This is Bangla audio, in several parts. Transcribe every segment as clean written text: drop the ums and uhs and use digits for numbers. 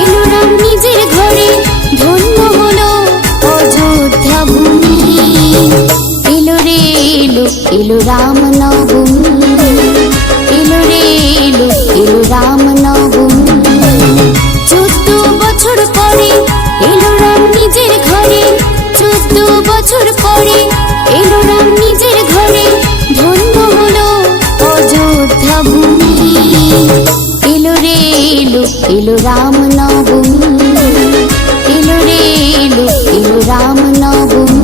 এলো রাম নিজের ঘরে, ধন্য হলো অযোধ্যা ভূমি। এলো রে এলো, এলো রাম নবমী। এলো রে এলো, এলো রাম নবমী। 14 বছর পরে এলো রাম নিজের ঘরে, 14 বছর পরে এলো রাম নিজের ঘরে, ধন্য হলো অযোধ্যা ভূমি। এলো রে এলো, এলো রাম নবমী। এলো রে এলো, এলো রাম নবমী।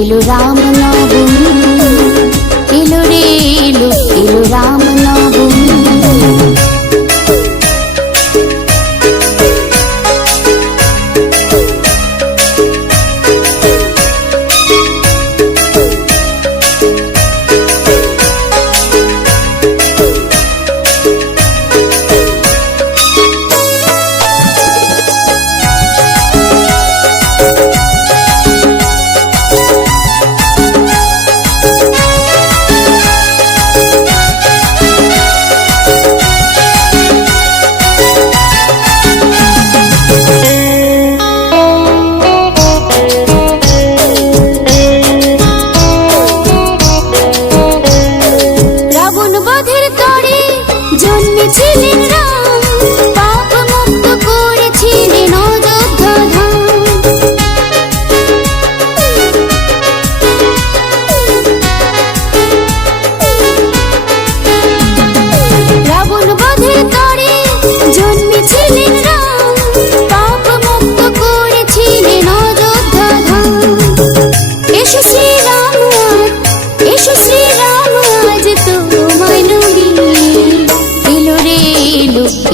এলো রাম নবমী। এলো রে এলো, এলো রাম নবমী।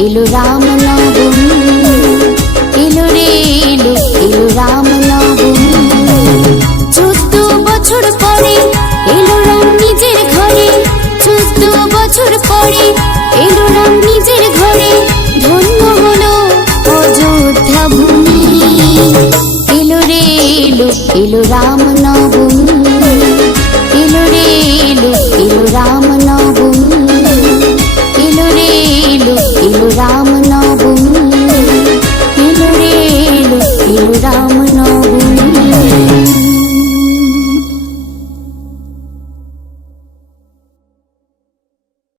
এলো রাম নবমী। এলো রে এলো, এলো রাম নবমী। 14 বছর পরে এলো রাম নিজের ঘরে, 14 বছর পরে এলো রাম নিজের ঘরে, ধন্য হলো অযোধ্যা ভূমি। এলো রে এলো, এলো রাম নবমী। এলো রে এলো, এলো রাম নবমী। এলো রে এলো, এলো রাম নবমী। এলো রে এলো, এলো রাম নবমী।